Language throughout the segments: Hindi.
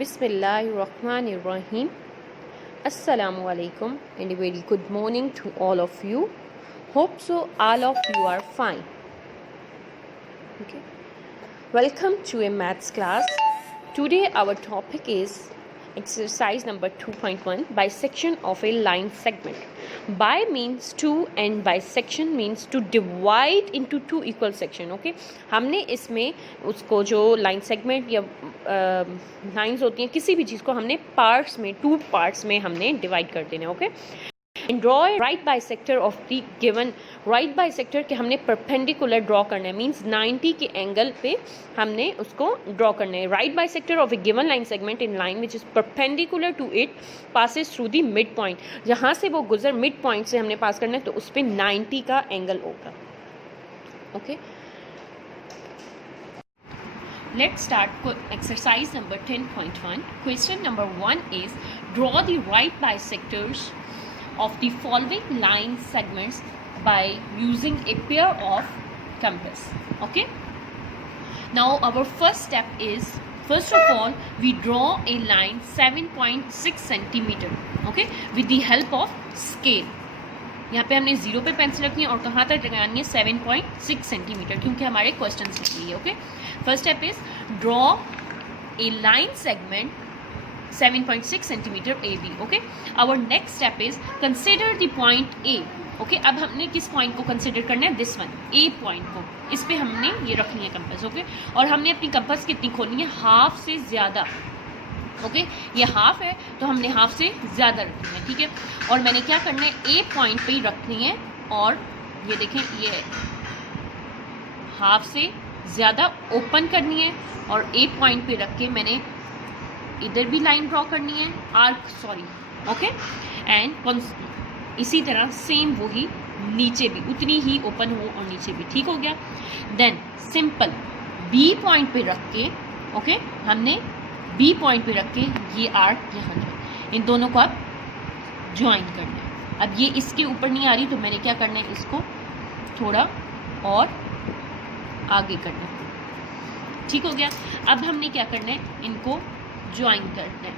Bismillahirrahmanirrahim. Assalamu alaikum and a very good morning to all of you. Hope so all of you are fine. Okay. Welcome to a maths class. Today our topic is exercise number 2.1, bisection of a line segment. By means to and bisection means to divide into two equal section. Okay, हमने इसमें उसको जो लाइन सेगमेंट या लाइंस होती हैं किसी भी चीज़ को हमने पार्ट्स में, टू पार्ट्स में हमने डिवाइड कर देना. Okay, and draw right bisector of the given. Right bisector के हमने परपेंडिकुलर ड्रॉ करना है, मींस 90 के एंगल पे हमने उसको ड्रॉ करना है. Right bisector of a given line segment in line which is perpendicular to it passes through the mid point. जहाँ से वो गुजर मिड पॉइंट से हमने पास करना है तो उस पर 90 का एंगल होगा. Okay, let's start exercise number 10.1. Question number 1 is draw the right bisectors of the following line segments by using a pair of compass. Okay, now our first step is, first of all we draw a line 7.6 centimeter. Okay, with the help of scale. यहाँ पे हमने 0 पे पेंसिल रखनी है और कहाँ तक लगानी है 7.6 सेंटीमीटर, क्योंकि हमारे क्वेश्चन से चाहिए. Okay, first step is draw a line segment 7.6 centimetre A B. Okay, our next step is consider the point A. Okay, अब हमने किस पॉइंट को कंसिडर करना है, दिस वन, ए पॉइंट को. इस पे हमने ये रखनी है कंपास. ओके, और हमने अपनी कंपास कितनी खोलनी है, हाफ से ज़्यादा. ओके, ये हाफ है तो हमने हाफ से ज़्यादा रखनी है. ठीक है, और मैंने क्या करना है, ए पॉइंट पे ही रखनी है. और ये देखें, ये हाफ से ज़्यादा ओपन करनी है और ए पॉइंट पे रख के मैंने इधर भी लाइन ड्रॉ करनी है, आर्क, सॉरी. ओके, एंड इसी तरह सेम वही नीचे भी उतनी ही ओपन हो और नीचे भी. ठीक हो गया. देन सिंपल बी पॉइंट पे रख के, ओके, हमने बी पॉइंट पे रख के ये आर्क यहाँ जो इन दोनों को अब ज्वाइन करना है. अब ये इसके ऊपर नहीं आ रही तो मैंने क्या करना है, इसको थोड़ा और आगे करना है. ठीक हो गया. अब हमने क्या करना है, इनको ज्वाइन करना है,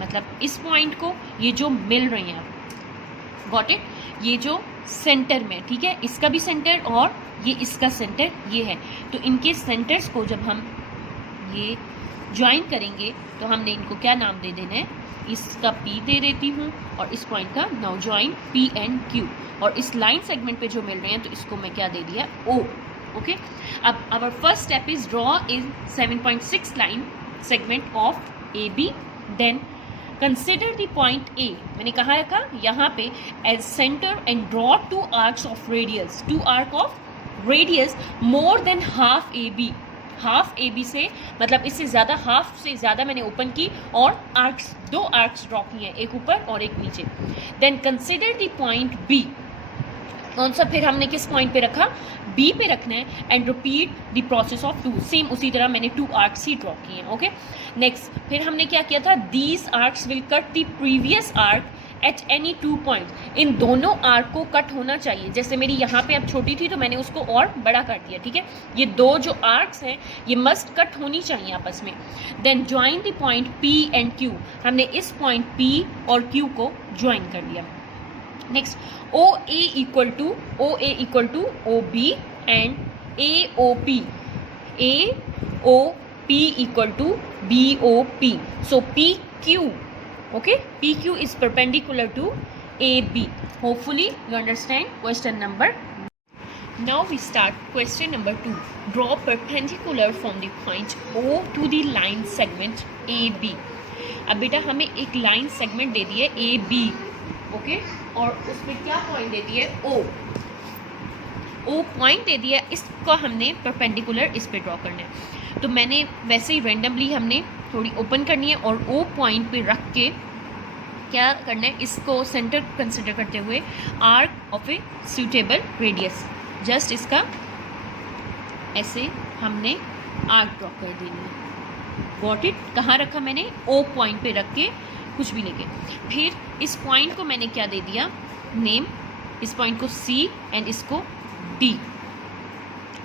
मतलब इस पॉइंट को, ये जो मिल रही हैं, गॉट इट, ये जो सेंटर में, ठीक है, इसका भी सेंटर और ये इसका सेंटर ये है, तो इनके सेंटर्स को जब हम ये ज्वाइन करेंगे तो हमने इनको क्या नाम दे देना है, इसका P दे देती हूँ और इस पॉइंट का now join P and Q. और इस लाइन सेगमेंट पे जो मिल रहे हैं तो इसको मैं क्या दे दिया, O. ओके, अब our first step is draw is 7.6 line segment of AB. Then consider the point A. मैंने कहा रखा यहाँ पे as centre and draw two arcs of radius, two arc of radius more than half AB. Half A B से मतलब इससे ज़्यादा, हाफ से ज़्यादा मैंने ओपन की और आर्क्स, दो आर्क्स ड्रॉ किए हैं, एक ऊपर और एक नीचे. Then consider the point B. कौन सा, फिर हमने किस पॉइंट पे रखा, बी पे रखना है. And repeat the process of two, same उसी तरह मैंने टू आर्क्स ही ड्रॉ किए हैं. ओके, नेक्स्ट फिर हमने क्या किया था, these arcs will cut the previous arc at any 2 point. इन दोनों आर्क को कट होना चाहिए. जैसे मेरी यहाँ पे अब छोटी थी तो मैंने उसको और बड़ा कर दिया. ठीक है, ये दो जो आर्क्स हैं ये मस्ट कट होनी चाहिए आपस में. Then join the point P and Q. हमने इस पॉइंट P और Q को ज्वाइन कर दिया. Next OA equal to OB and AOP. AOP equal to BOP. So PQ. Okay, PQ is perpendicular to AB. Hopefully you understand question number. Now we start question number 2. Draw perpendicular from the point O to the line segment AB. अब बेटा हमें एक लाइन सेगमेंट दे दी है AB. ओके, और उसमें क्या पॉइंट दे दी है, O पॉइंट दे दिया. इसको हमने परपेंडिकुलर इस पे ड्रॉ करना है. तो मैंने वैसे ही रेंडमली हमने थोड़ी ओपन करनी है और O पॉइंट पे रख के क्या करना है, इसको सेंटर कंसिडर करते हुए arc of a suitable radius, just इसका ऐसे हमने आर्क ड्रॉ कर देनी है. Got it. कहाँ रखा मैंने, O पॉइंट पे रख के कुछ भी लेके. फिर इस पॉइंट को मैंने क्या दे दिया, नेम, इस पॉइंट को C एंड इसको D.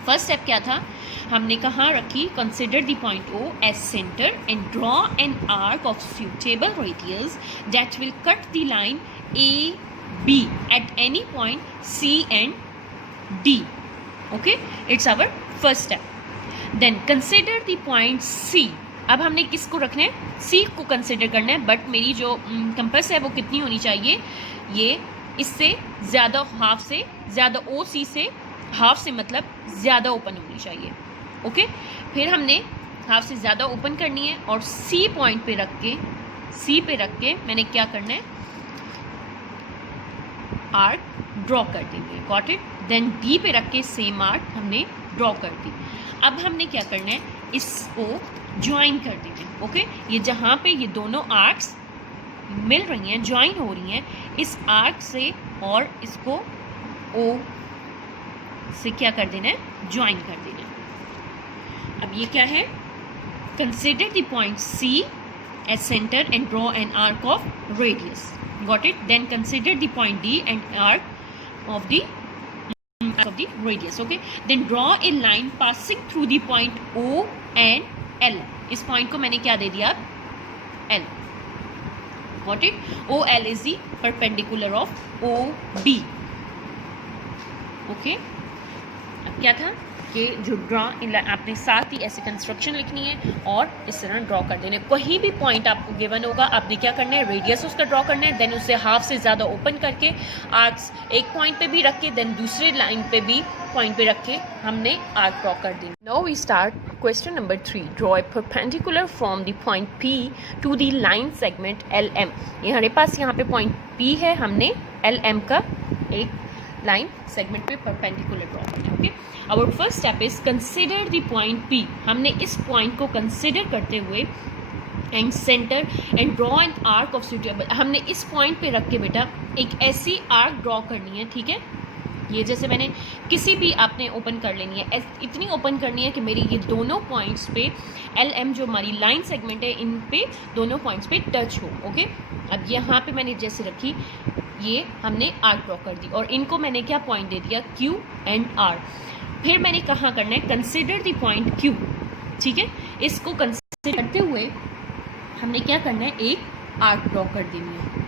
फर्स्ट स्टेप क्या था, हमने कहाँ रखी, consider the point O as centre and draw an arc of suitable radius that will cut the line AB at any point C and D. Okay, it's our first step. Then consider the point C. अब हमने किसको रखना है, C को कंसिडर करना है, बट मेरी जो कंपास है वो कितनी होनी चाहिए, ये इससे ज़्यादा, हाफ से ज़्यादा, OC से हाफ से मतलब ज़्यादा ओपन होनी चाहिए. ओके, फिर हमने हाफ से ज़्यादा ओपन करनी है और C पॉइंट पे रख के मैंने क्या करना है, आर्क ड्रॉ कर देंगे. Got it. देन D पे रख के सेम आर्क हमने ड्रॉ कर दी. अब हमने क्या करना है, इसको ज्वाइन कर देंगे. ओके, ये जहाँ पे ये दोनों आर्क्स मिल रही हैं, ज्वाइन हो रही हैं, इस आर्क से और इसको O से क्या कर देना है, ज्वाइन कर देना है. अब ये क्या है, consider the point C as centre and draw an arc of radius. Got it. Then consider the point D and arc of the radius. Okay, then draw a line passing through the point O and L. इस पॉइंट को मैंने क्या दे दिया, L. Got it. OL is the perpendicular of OB. Okay, अब क्या था कि जो ड्रॉ, आपने साथ ही ऐसे कंस्ट्रक्शन लिखनी है और इस तरह ड्रॉ कर देने. कहीं भी पॉइंट आपको गिवन होगा, आपने क्या करना है, रेडियस उसका ड्रॉ करना है, देन उससे हाफ से ज़्यादा ओपन करके आर्क्स एक पॉइंट पे भी रख के, देन दूसरे लाइन पे भी पॉइंट पे रख के हमने आर्क ड्रॉ कर दी. Now we start question number 3. Draw a perpendicular from the point P to the line segment LM. ये हमारे पास यहाँ पे पॉइंट P है, हमने LM का एक लाइन सेगमेंट पे परपेंडिकुलर ड्रॉ करना है. Okay, our first step is consider the point P. हमने इस पॉइंट को कंसिडर करते हुए and centre and draw an arc of suitable. हमने इस पॉइंट पे रख के बेटा एक ऐसी आर्क ड्रॉ करनी है. ठीक है, ये जैसे मैंने किसी भी आपने ओपन कर लेनी है, इतनी ओपन करनी है कि मेरी ये दोनों पॉइंट्स पे LM जो हमारी लाइन सेगमेंट है, इन पे दोनों पॉइंट्स पे टच हो. ओके, अब यहाँ पे मैंने जैसे रखी, ये हमने आर्क ड्रॉ कर दी और इनको मैंने क्या पॉइंट दे दिया, Q एंड R. फिर मैंने कहाँ करना है, कंसिडर द पॉइंट Q. ठीक है, इसको कंसिडर करते हुए हमने क्या करना है, एक आर्क ड्रॉ कर देनी है.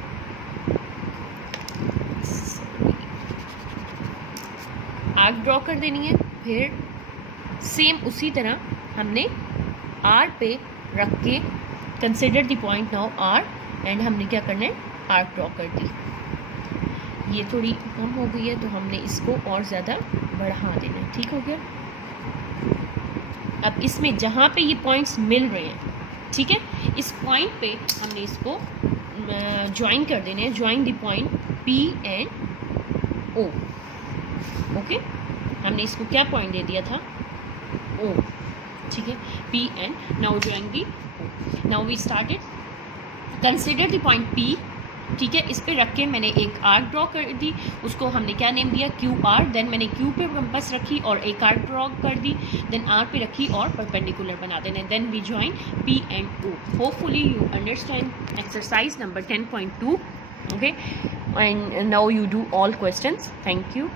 आर्क ड्रॉ कर देनी है. फिर सेम उसी तरह हमने R पे रख के consider the point now R and हमने क्या करना है, आर्क ड्रॉ कर दी. ये थोड़ी कम हो गई है तो हमने इसको और ज़्यादा बढ़ा देना है. ठीक हो गया. अब इसमें जहाँ पे ये पॉइंट्स मिल रहे हैं, ठीक है, इस पॉइंट पे हमने इसको ज्वाइन कर देना है. Join the point P and O. Okay, हमने इसको क्या पॉइंट दे दिया था, O. ठीक है, P and now join the O. Now we started. Consider the point P. ठीक है, इस पे रख के मैंने एक आर्क ड्रॉ कर दी. उसको हमने क्या नेम दिया, QR. देन मैंने Q पे कंपास रखी और एक आर्क ड्रॉ कर दी. देन R पे रखी और परपेंडिकुलर बना देना. Then we join P and O. Hopefully you understand exercise number 10.2. Okay, and now you do all questions. Thank you.